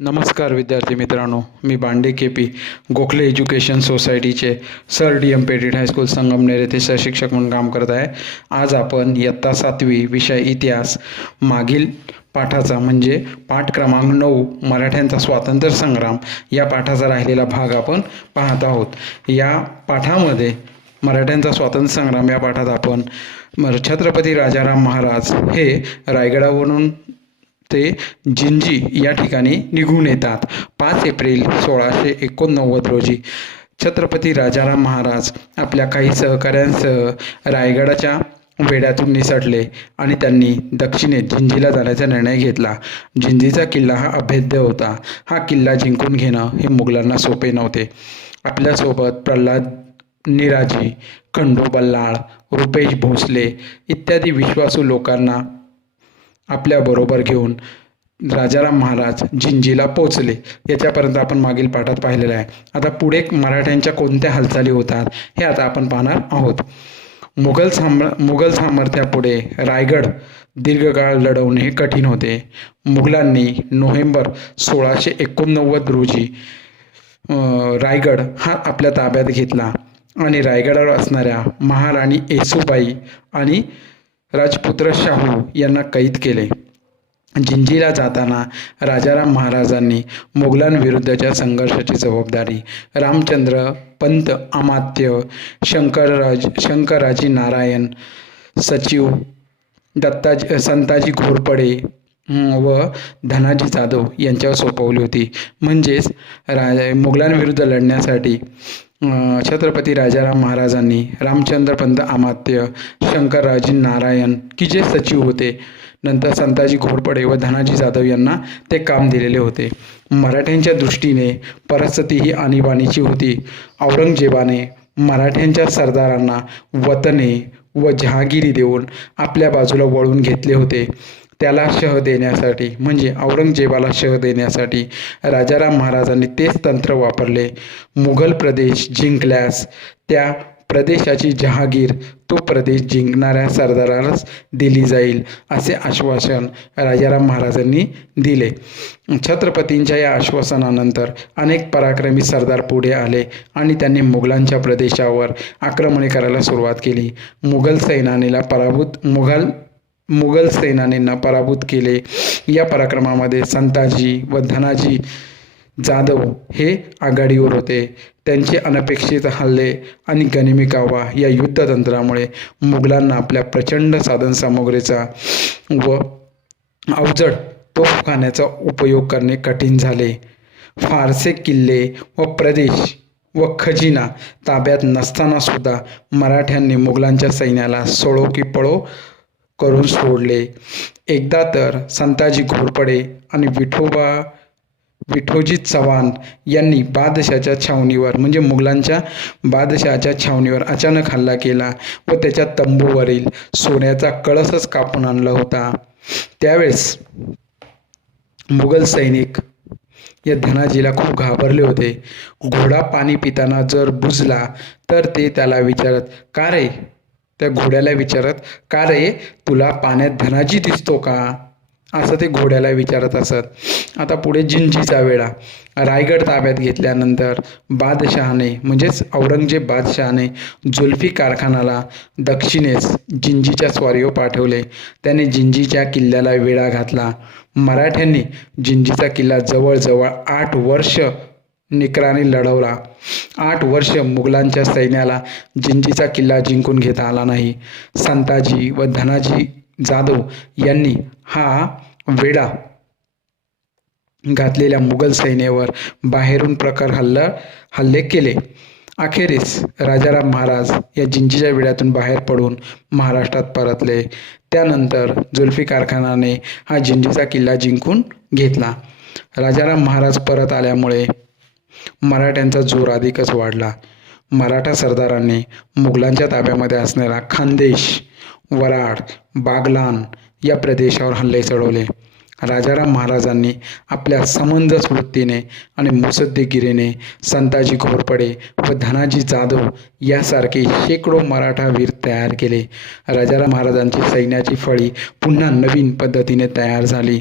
नमस्कार विद्यार्थी मित्रांनो, मी Bande K P Gokhale education सोसायटीचे sir D M Petit high school Sangamner येथे सहशिक्षक म्हणून काम करत आहे. आज आपण इयत्ता 7वी विषय इतिहास मागील पाठाचा म्हणजे पाठ क्रमांक 9 मराठ्यांचा स्वातंत्र्य संग्राम या पाठाचा राहिलेला भाग आपण पाहत आहोत. या पाठामध्ये मराठ्यांचा स्वातंत्र्य संग्राम या पाठात आपण छत्रपती राजाराम महाराज हे रायगडावरून ते जिंजी या ठिकाणी निघून येतात. 5 एप्रिल 1689 रोजी छत्रपती राजाराम महाराज आपल्या काही सहकाऱ्यांसह रायगडाच्या वेढ्यातून निसटले आणि त्यांनी दक्षिणेत जिंजीला जाण्याचा निर्णय घेतला. जिंजीचा किल्ला हा अभेद्य होता. हा किल्ला जिंकून घेणं हे मुघलांना सोपे नव्हते. आपल्यासोबत प्रल्हाद निराजी, खंडू बल्लाळ, रुपेश भोसले इत्यादी विश्वासू लोकांना आपल्याबरोबर घेऊन राजाराम महाराज जिंजीला पोचले. याच्यापर्यंत आपण मागील पाठात पाहिलेलं आहे. आता पुढे मराठ्यांच्या कोणत्या हालचाली होतात हे आता आपण पाहणार आहोत. मुघल सामर्थ्यापुढे रायगड दीर्घकाळ लढवणे हे कठीण होते. मुघलांनी नोव्हेंबर 1689 रोजी रायगड हा आपल्या ताब्यात घेतला आणि रायगडावर असणाऱ्या महाराणी येसूबाई आणि राजपुत्र शाहू यांना कैद केले. जिंजीला जाताना राजाराम महाराजांनी मुघलांविरुद्धच्या संघर्षाची जबाबदारी रामचंद्र पंत अमात्य, शंकराजी नारायण सचिव, संताजी घोरपडे व धनाजी जाधव यांच्यावर सोपवली होती. म्हणजेच मुघलांविरुद्ध लढण्यासाठी छत्रपती राजाराम महाराजांनी रामचंद्र पंत अमात्य, शंकरराजी नारायण की जे सचिव होते, नंतर संताजी घोरपडे व धनाजी जाधव यांना ते काम दिलेले होते. मराठ्यांच्या दृष्टीने परिस्थिती ही आणीबाणीची होती. औरंगजेबाने मराठ्यांच्या सरदारांना वतने व जहागिरी देऊन आपल्या बाजूला वळून घेतले होते. त्याला शह देण्यासाठी म्हणजे औरंगजेबाला शह देण्यासाठी राजाराम महाराजांनी तेच तंत्र वापरले. मुघल प्रदेश जिंकल्यास त्या प्रदेशाची जहागीर तो प्रदेश जिंकणाऱ्या सरदारालाच दिली जाईल असे आश्वासन राजाराम महाराजांनी दिले. छत्रपतींच्या या आश्वासनानंतर अनेक पराक्रमी सरदार पुढे आले आणि त्यांनी मुघलांच्या प्रदेशावर आक्रमणे करायला सुरुवात केली. मुघल सेनानींना पराभूत केले. या पराक्रमामध्ये संताजी व धनाजी जाधव हे आघाडीवर होते. त्यांचे अनपेक्षित हल्ले आणि गनिमी कावा या युद्धतंत्रामुळे मुघलांना आपल्या प्रचंड साधनसामुग्रीचा व अवजड तोफखान्याचा उपयोग करणे कठीण झाले. फारसे किल्ले व प्रदेश व खजिना ताब्यात नसताना सुद्धा मराठ्यांनी मुघलांच्या सैन्याला सोडो की पळो करून सोडले. एकदा तर संताजी घोरपडे आणि विठोजी चव्हाण यांनी बादशाच्या छावणीवर म्हणजे मुघलांच्या बादशाच्या छावणीवर अचानक हल्ला केला व त्याच्या तंबूवरील सोन्याचा कळसच कापून आणला होता. त्यावेळेस मुघल सैनिक या धनाजीला खूप घाबरले होते. घोडा पाणी पिताना जर बुजला तर ते त्याला विचारत, का रे? त्या घोड्याला विचारत, का रे तुला पाण्यात धनाजी दिसतो का? असं ते घोड्याला विचारत असत. आता पुढे जिंजीचा वेळा. रायगड ताब्यात घेतल्यानंतर बादशहाने म्हणजेच औरंगजेब बादशहाने जुल्फिकार खानाला दक्षिणेस जिंजीच्या स्वारीवर पाठवले. त्याने जिंजीच्या किल्ल्याला वेढा घातला. मराठ्यांनी जिंजीचा किल्ला जवळजवळ 8 वर्ष निकराने लढवला. 8 वर्ष मुघलांच्या सैन्याला जिंजीचा किल्ला जिंकून घेता आला नाही. संताजी व धनाजी जाधव यांनी हा वेढा घातलेल्या मुघल सैन्यावर बाहेरून प्रखर हल्ले केले. अखेरीस राजाराम महाराज या जिंजीच्या वेढ्यातून बाहेर पडून महाराष्ट्रात परतले. त्यानंतर जुल्फिकार खानाने हा जिंजीचा किल्ला जिंकून घेतला. राजाराम महाराज परत आल्यामुळे मराठ्यांचा जोर अधिकच वाढला. मराठा सरदारांनी मुघलांच्या ताब्यामध्ये असणारा खानदेश, वराड, बागलान या प्रदेशावर हल्ले चढवले. राजाराम महाराजांनी आपल्या समंजस वृत्तीने आणि मुत्सद्देगिरीने संताजी घोरपडे व धनाजी जाधव यासारखे शेकडो मराठा वीर तयार केले. राजाराम महाराजांची सैन्याची फळी पुन्हा नवीन पद्धतीने तयार झाली.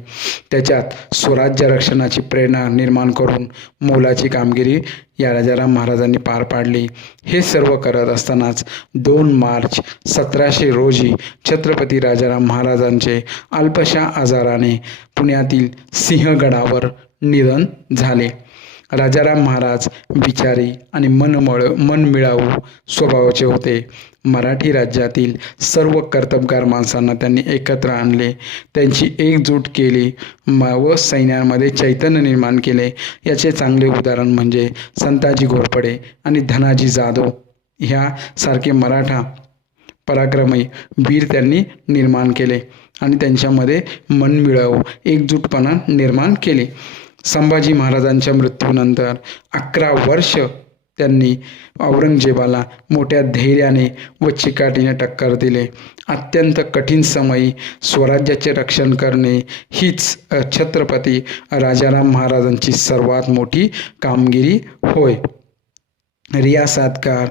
त्याच्यात स्वराज्य रक्षणाची प्रेरणा निर्माण करून मोलाची कामगिरी या राजाराम महाराजांनी पार पाडली. हे सर्व करत असतानाच 2 मार्च 1700 रोजी छत्रपती राजाराम महाराजांचे अल्पशा आजाराने पुण्यातील सिंहगडावर निधन झाले. राजाराम महाराज विचारी आणि मनमिळावू स्वभावाचे होते. मराठी राज्यातील सर्व कर्तबगार माणसांना त्यांनी एकत्र आणले, त्यांची एकजूट केली व सैन्यामध्ये चैतन्य निर्माण केले. याचे चांगले उदाहरण म्हणजे संताजी घोरपडे आणि धनाजी जाधव ह्यासारखे मराठा पराक्रमी वीर त्यांनी निर्माण केले आणि त्यांच्यामध्ये मनमिळावू एकजूटपणा निर्माण केली. संभाजी महाराजांच्या मृत्यूनंतर 11 वर्ष त्यांनी औरंगजेबाला मोठ्या धैर्याने व चिकाटीने टक्कर दिले. अत्यंत कठीण समयी स्वराज्याचे रक्षण करणे हीच छत्रपती राजाराम महाराजांची सर्वात मोठी कामगिरी होय. रियासतकार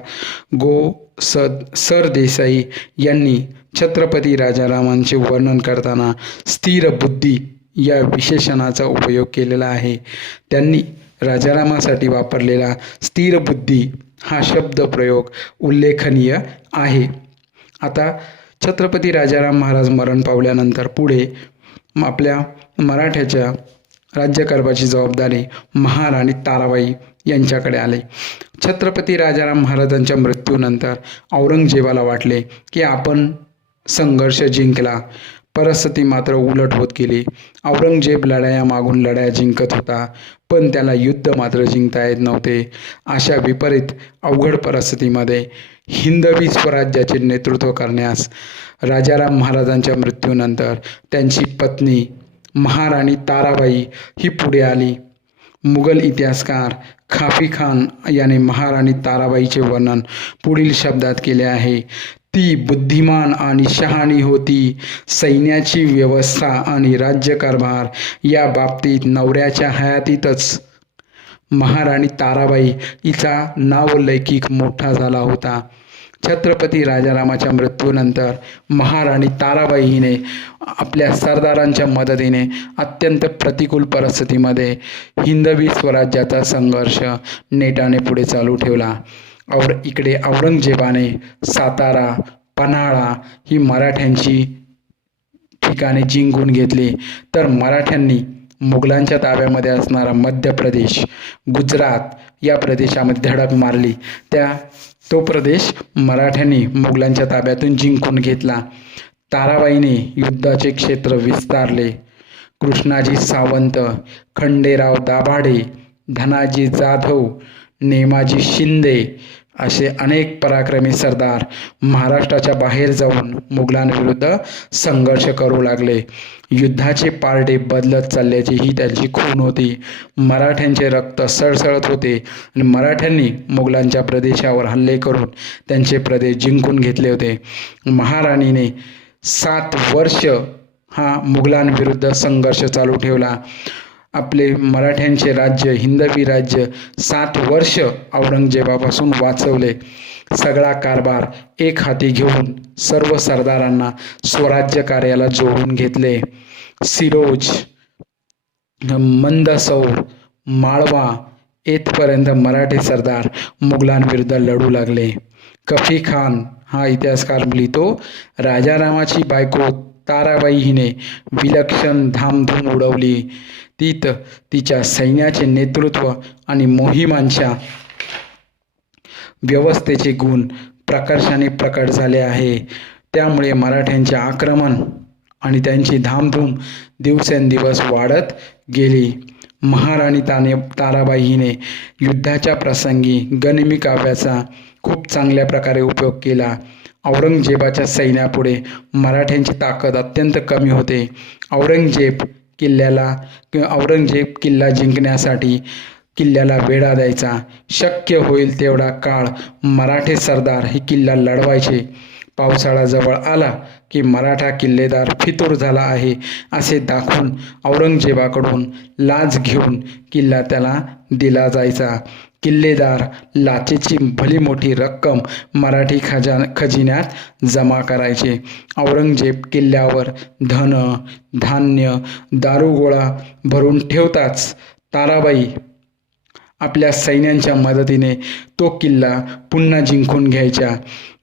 सरदेसाई यांनी छत्रपती राजारामांचे वर्णन करताना स्थिर बुद्धी या विशेषणाचा उपयोग केलेला आहे. त्यांनी राजारामासाठी वापरलेला स्थिर बुद्धी हा शब्दप्रयोग उल्लेखनीय आहे. आता छत्रपती राजाराम महाराज मरण पावल्यानंतर पुढे आपल्या मराठ्याच्या राज्यकारभाराची जबाबदारी महाराणी ताराबाई यांच्याकडे आले. छत्रपती राजाराम महाराजांच्या मृत्यूनंतर औरंगजेबाला वाटले की आपण संघर्ष जिंकला. परिस्थिती मात्र उलट होत गेली. औरंगजेब लढाया मागून लढाया जिंकत होता, पण त्याला युद्ध मात्र जिंकता येत नव्हते. अशा विपरीत अवघड परिस्थितीमध्ये हिंदवी स्वराज्याचे नेतृत्व करण्यास राजाराम महाराजांच्या मृत्यूनंतर त्यांची पत्नी महाराणी ताराबाई ही पुढे आली. मुघल इतिहासकार खाफी खान याने महाराणी ताराबाईचे वर्णन पुढील शब्दात केले आहे. ती बुद्धिमान आणि शहाणी होती. सैन्याची व्यवस्था आणि राज्यकारभार या बाबतीत नवऱ्याच्या हयातीतच महाराणी ताराबाई हिचा नावलौकिक मोठा झाला होता. छत्रपती राजारामाच्या मृत्यूनंतर महाराणी ताराबाई हिने आपल्या सरदारांच्या मदतीने अत्यंत प्रतिकूल परिस्थितीमध्ये हिंदवी स्वराज्याचा संघर्ष नेटाने पुढे चालू ठेवला. इकडे औरंगजेबाने सातारा, पन्हाळा ही मराठ्यांची ठिकाणे जिंकून घेतली, तर मराठ्यांनी मुघलांच्या ताब्यामध्ये असणारा मध्य प्रदेश, गुजरात या प्रदेशामध्ये धडक मारली. तो प्रदेश मराठ्यांनी मुघलांच्या ताब्यातून जिंकून घेतला. ताराबाईने युद्धाचे क्षेत्र विस्तारले. कृष्णाजी सावंत, खंडेराव दाभाडे, धनाजी जाधव, नेमाजी शिंदे असे अनेक पराक्रमी सरदार महाराष्ट्राच्या बाहेर जाऊन मुघलांविरुद्ध संघर्ष करू लागले. युद्धाचे पारडे बदलत चालल्याची ही त्यांची खूण होती. मराठ्यांचे रक्त सळसळत होते आणि मराठ्यांनी मुघलांच्या प्रदेशावर हल्ले करून त्यांचे प्रदेश जिंकून घेतले होते. महाराणीने 7 वर्ष हा मुघलांविरुद्ध संघर्ष चालू ठेवला. आपले मराठ्यांचे राज्य, हिंदवी राज्य 7 वर्ष औरंगजेबापासून वाचवले. सगळा कारभार एक हाती घेऊन सर्व सरदारांना स्वराज्य कार्याला जोडून घेतले. सिरोज, मंदसौर, माळवा येथपर्यंत मराठी सरदार मुघलांविरुद्ध लढू लागले. कफी खान हा इतिहासकार लिहितो, राजारामाची बायको ताराबाई हिने विलक्षण धामधूम उडवली. तिच्या सैन्याचे नेतृत्व आणि मोहिमांच्या व्यवस्थेचे गुण प्रकर्षाने प्रकट झाले आहे. त्यामुळे मराठ्यांचे आक्रमण आणि त्यांची धामधूम दिवसेंदिवस वाढत गेली. महाराणी ताराबाई हिने युद्धाच्या प्रसंगी गनिमी काव्याचा खूप चांगल्या प्रकारे उपयोग केला. औरंगजेबाच्या सैन्यापुढे मराठ्यांची ताकद अत्यंत कमी होते. औरंगजेब किल्ला जिंकण्यासाठी किल्ल्याला वेढा द्यायचा. शक्य होईल तेवढा काळ मराठे सरदार ही किल्ला लढवायचे, पावसाळा जवळ आला की मराठा किल्लेदार फितूर झाला आहे असे दाखवून औरंगजेबाकडून लाच घेऊन किल्ला त्याला दिला जायचा. किल्लेदार लाचेची भली मोठी रक्कम मराठी खजिन्यात जमा करायचे. औरंगजेब किल्ल्यावर धन, धान्य, दारुगोळा भरून ठेवताच ताराबाई आपल्या सैन्यांच्या मदतीने तो किल्ला पुन्हा जिंकून घ्यायच्या.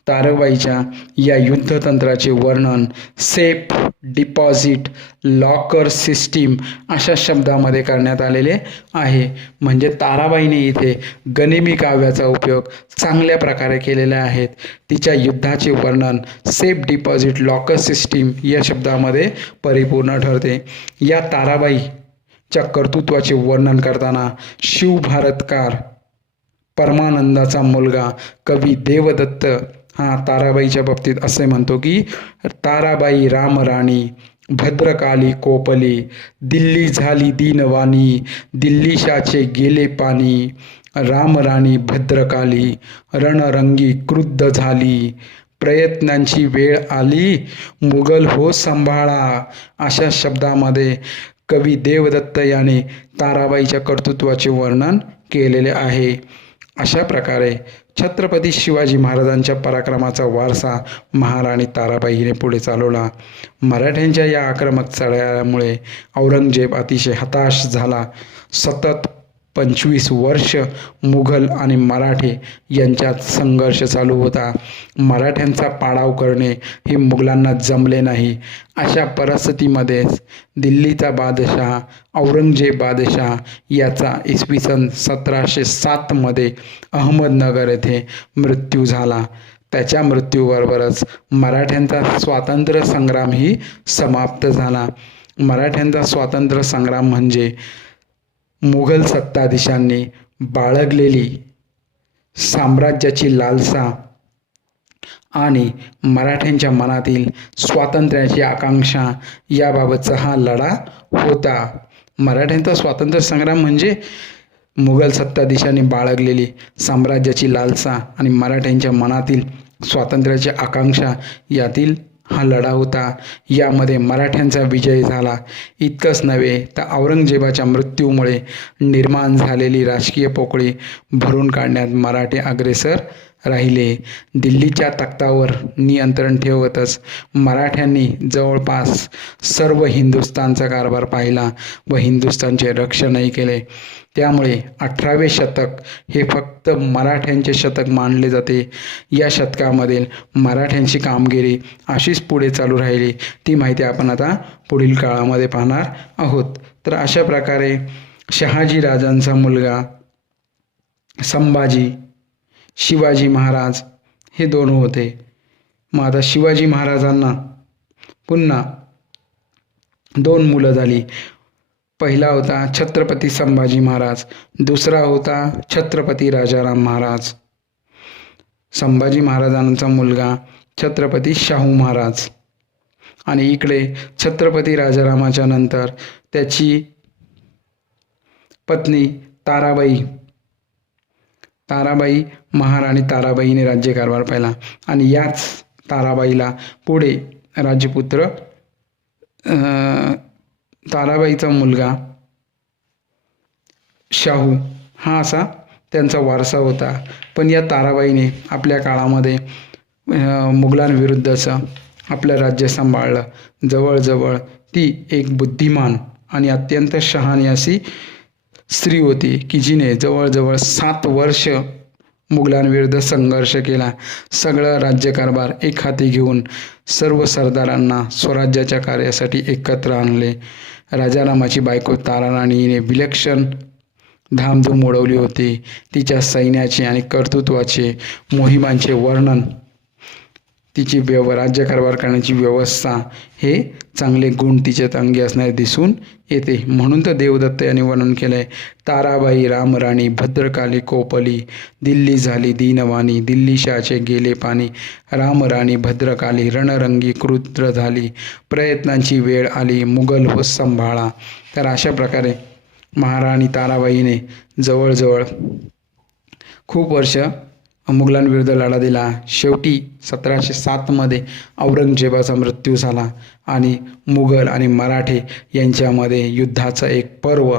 ताराबाईच्या या युद्धतंत्राचे वर्णन सेफ डिपॉझिट लॉकर सिस्टीम अशा शब्दामध्ये करण्यात आलेले आहे. म्हणजे ताराबाईने इथे गनिमी काव्याचा उपयोग चांगल्या प्रकारे केलेला आहे. तिच्या युद्धाचे वर्णन सेफ डिपॉझिट लॉकर सिस्टीम या शब्दामध्ये परिपूर्ण ठरते. या ताराबाईच्या कर्तृत्वाचे वर्णन करताना शिवभारतकार परमानंदाचा मुलगा कवी देवदत्त हा ताराबाईच्या बाबतीत असे म्हणतो की ताराबाई रामराणी भद्रकाली कोपली, दिल्ली झाली दीनवाणी, दिल्लीशाचे गेले पाणी, रामराणी भद्रकाली रणरंगी क्रुद्ध झाली, प्रयत्नांची वेळ आली, मुघल हो सांभाळा. अशा शब्दामध्ये कवी देवदत्त याने ताराबाईच्या कर्तृत्वाचे वर्णन केलेले आहे. अशा प्रकारे छत्रपती शिवाजी महाराजांच्या पराक्रमाचा वारसा महाराणी ताराबाई हिने पुढे चालवला. मराठ्यांच्या या आक्रमक चढायामुळे औरंगजेब अतिशय हताश झाला. सतत 25 वर्ष मुघल आणि मराठे यांच्यात संघर्ष चालू होता. मराठ्यांचा पाडाव करणे हे मुघलांना जमले नाही. अशा परिस्थितीमध्येच दिल्लीचा बादशाह औरंगजेब बादशाह याचा इसवी सन 1707 मध्ये अहमदनगर येथे मृत्यू झाला. त्याच्या मृत्यूबरोबरच मराठ्यांचा स्वातंत्र्य संग्रामही समाप्त झाला. मराठ्यांचा स्वातंत्र्य संग्राम म्हणजे मुघल सत्ताधीशांनी बाळगलेली साम्राज्याची लालसा आणि मराठ्यांच्या मनातील स्वातंत्र्याची आकांक्षा याबाबतचा हा लढा होता. मराठ्यांचा स्वातंत्र्य संग्राम म्हणजे मुघल सत्ताधीशांनी बाळगलेली साम्राज्याची लालसा आणि मराठ्यांच्या मनातील स्वातंत्र्याची आकांक्षा यातील हा लढा होता. यामध्ये मराठ्यांचा विजय झाला. इतकंच नव्हे तर औरंगजेबाच्या मृत्यूमुळे निर्माण झालेली राजकीय पोकळी भरून काढण्यात मराठे अग्रेसर राहिले. दिल्लीच्या तख्तावर नियंत्रण ठेवतच मराठ्यांनी जवळपास सर्व हिंदुस्थानचा कारभार पाहिला व हिंदुस्थानचे रक्षणही केले. त्यामुळे 18वे शतक हे फक्त मराठ्यांचे शतक मानले जाते. या शतकामधील मराठ्यांची कामगिरी अशीच पुढे चालू राहिली. ती माहिती आपण आता पुढील काळामध्ये पाहणार आहोत. तर अशा प्रकारे शहाजी राजांचा मुलगा संभाजी, शिवाजी महाराज हे दोन होते. मग आता शिवाजी महाराजांना पुन्हा दोन मुलं झाली. पहिला होता छत्रपती संभाजी महाराज, दुसरा होता छत्रपती राजाराम महाराज. संभाजी महाराजांचा मुलगा छत्रपती शाहू महाराज आणि इकडे छत्रपती राजारामाच्या नंतर त्याची पत्नी ताराबाई महाराणी ताराबाईने राज्यकारभार पाहिला आणि याच ताराबाईला पुढे राजपुत्र ताराबाईचा मुलगा शाहू हा असा त्यांचा वारसा होता. पण या ताराबाईने आपल्या काळामध्ये मुघलांविरुद्धचं आपलं राज्य सांभाळलं. जवळजवळ ती एक बुद्धिमान आणि अत्यंत शहाणी अशी स्त्री होती की जिने जवळजवळ 7 वर्ष मुघलांविरुद्ध संघर्ष केला. सगळं राज्यकारभार एक हाती घेऊन सर्व सरदारांना स्वराज्याच्या कार्यासाठी एकत्र आणले. राजारामाची बायको ताराराणीने विलक्षण धामधूम उडवली होती. तिच्या सैन्याचे आणि कर्तृत्वाचे मोहिमांचे वर्णन, तिची राज्यकारभार करण्याची व्यवस्था हे चांगले गुण तिच्यात अंगी असणारे दिसून येते. म्हणून तर देवदत्त यांनी वर्णन केलंय, ताराबाई रामराणी भद्रकाली कोपली, दिल्ली झाली दीनवाणी, दिल्लीशाचे गेले पाणी, रामराणी भद्रकाली रणरंगी क्रुद्ध झाली, प्रयत्नांची वेळ आली, मुघल हो सांभाळा. तर अशा प्रकारे महाराणी ताराबाईने जवळजवळ खूप वर्ष मुघलांविरुद्ध लढा दिला. शेवटी 1707मध्ये औरंगजेबाचा मृत्यू झाला आणि मुघल आणि मराठे यांच्यामध्ये युद्धाचा एक पर्व,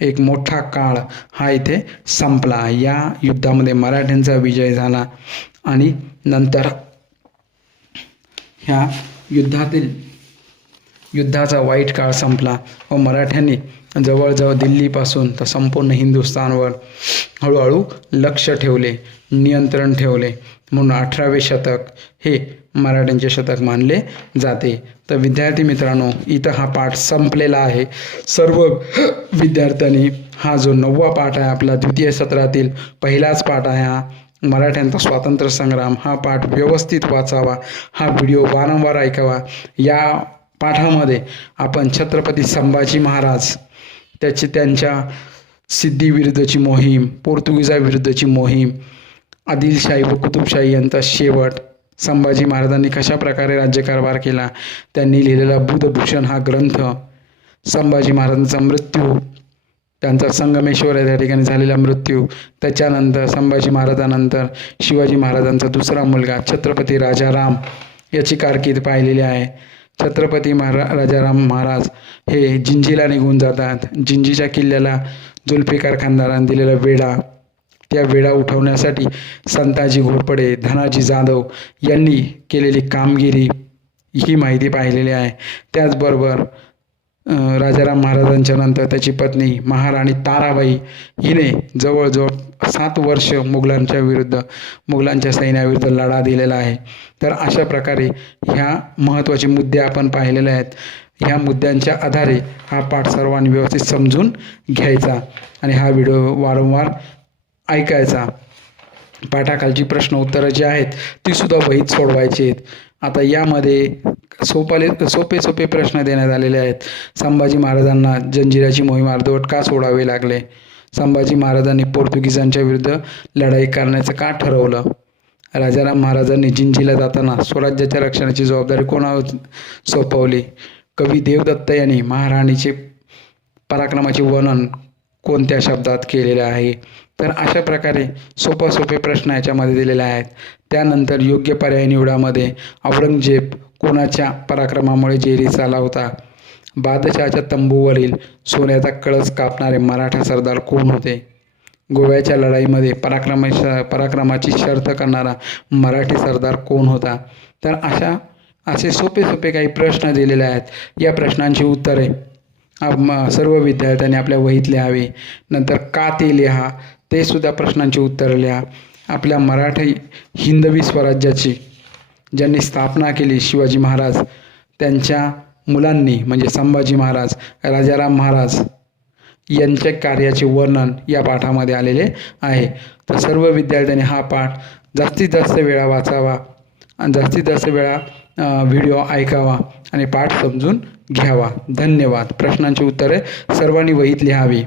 एक मोठा काळ हा इथे संपला. या युद्धामध्ये मराठ्यांचा विजय झाला आणि नंतर ह्या युद्धाचा वाईट काळ संपला व मराठ्यांनी जवळजवळ दिल्लीपासून तर संपूर्ण हिंदुस्थानवर हळूहळू लक्ष ठेवले, नियंत्रण ठेवले. म्हणून 18वे शतक हे मराठ्यांचे शतक मानले जाते. तर विद्यार्थी मित्रांनो, इथं हा पाठ संपलेला आहे. सर्व विद्यार्थ्यांनी हा जो 9वा पाठ आहे आपला द्वितीय सत्रातील पहिलाच पाठ आहे, हा मराठ्यांचा स्वातंत्र्य संग्राम, हा पाठ व्यवस्थित वाचावा, हा व्हिडिओ वारंवार ऐकावा. या पाठामध्ये आपण छत्रपती संभाजी महाराज त्यांच्या सिद्धिविरुद्धची मोहीम, पोर्तुगीजाविरुद्धची मोहीम, आदिलशाही व कुतुबशाही यांचा शेवट, संभाजी महाराजांनी कशा प्रकारे राज्यकारभार केला, त्यांनी लिहिलेला बुधभूषण हा ग्रंथ, संभाजी महाराजांचा मृत्यू, त्यांचा संगमेश्वर या ठिकाणी झालेला मृत्यू, त्याच्यानंतर संभाजी महाराजांनंतर शिवाजी महाराजांचा दुसरा मुलगा छत्रपती राजाराम याची कारकीर्द पाहिलेली आहे. छत्रपती राजाराम महाराज हे जिंजीला निघून जातात. जिंजीच्या किल्ल्याला जुल्फिकार खानदारांनी दिलेला वेढा, त्या वेढा उठवण्यासाठी संताजी घोरपडे, धनाजी जाधव यांनी केलेली कामगिरी ही माहिती पाहिलेली आहे. त्याचबरोबर राजाराम महाराजांच्या नंतर त्याची पत्नी महाराणी ताराबाई हिने जवळजवळ 7 वर्ष मुघलांच्या सैन्याविरुद्ध लढा दिलेला आहे. तर अशा प्रकारे ह्या महत्त्वाचे मुद्दे आपण पाहिलेले आहेत. ह्या मुद्द्यांच्या आधारे हा पाठ सर्वांनी व्यवस्थित समजून घ्यायचा आणि हा व्हिडिओ वारंवार ऐकायचा. पाठाखालची प्रश्न उत्तरं जी आहेत ती सुद्धा वहीत सोडवायची आहेत. आता यामध्ये सोपे प्रश्न देण्यात आलेले आहेत. संभाजी महाराजांना जंजिऱ्याची मोहीम अर्धवट का सोडावे लागले? संभाजी महाराजांनी पोर्तुगीजांच्या विरुद्ध लढाई करण्याचं का ठरवलं? राजाराम महाराजांनी जिंजीला जाताना स्वराज्याच्या रक्षणाची जबाबदारी कोणावर सोपवली? कवी देवदत्त यांनी महाराणीचे पराक्रमाचे वर्णन कोणत्या शब्दात केलेले आहे? तर अशा प्रकारे सोपे प्रश्न याच्यामध्ये दिलेले आहेत. त्यानंतर योग्य पर्याय निवडामध्ये औरंगजेब कोणाच्या पराक्रमामुळे जेरीस आला होता? बादशहाच्या तंबूवरील सोन्याचा कळस कापणारे मराठा सरदार कोण होते? गोव्याच्या लढाईमध्ये पराक्रमाची शर्थ करणारा मराठी सरदार कोण होता? तर असे सोपे काही प्रश्न दिलेले आहेत. या प्रश्नांची उत्तरे सर्व विद्यार्थ्यांनी आपल्या वहीत लिहावी. नंतर का ते लिहा, ते सुद्धा प्रश्नांची उत्तरं लिहा. आपल्या मराठी हिंदवी स्वराज्याची ज्यांनी स्थापना केली शिवाजी महाराज, त्यांच्या मुलांनी म्हणजे संभाजी महाराज, राजाराम महाराज यांच्या कार्याचे वर्णन या पाठामध्ये आलेले आहे. तर सर्व विद्यार्थ्यांनी हा पाठ जास्तीत जास्त वेळा वाचावा आणि जास्तीत जास्त वेळा व्हिडिओ ऐकावा आणि पाठ समजून घ्यावा. धन्यवाद. प्रश्नांची उत्तरे सर्वांनी वहीत लिहावी.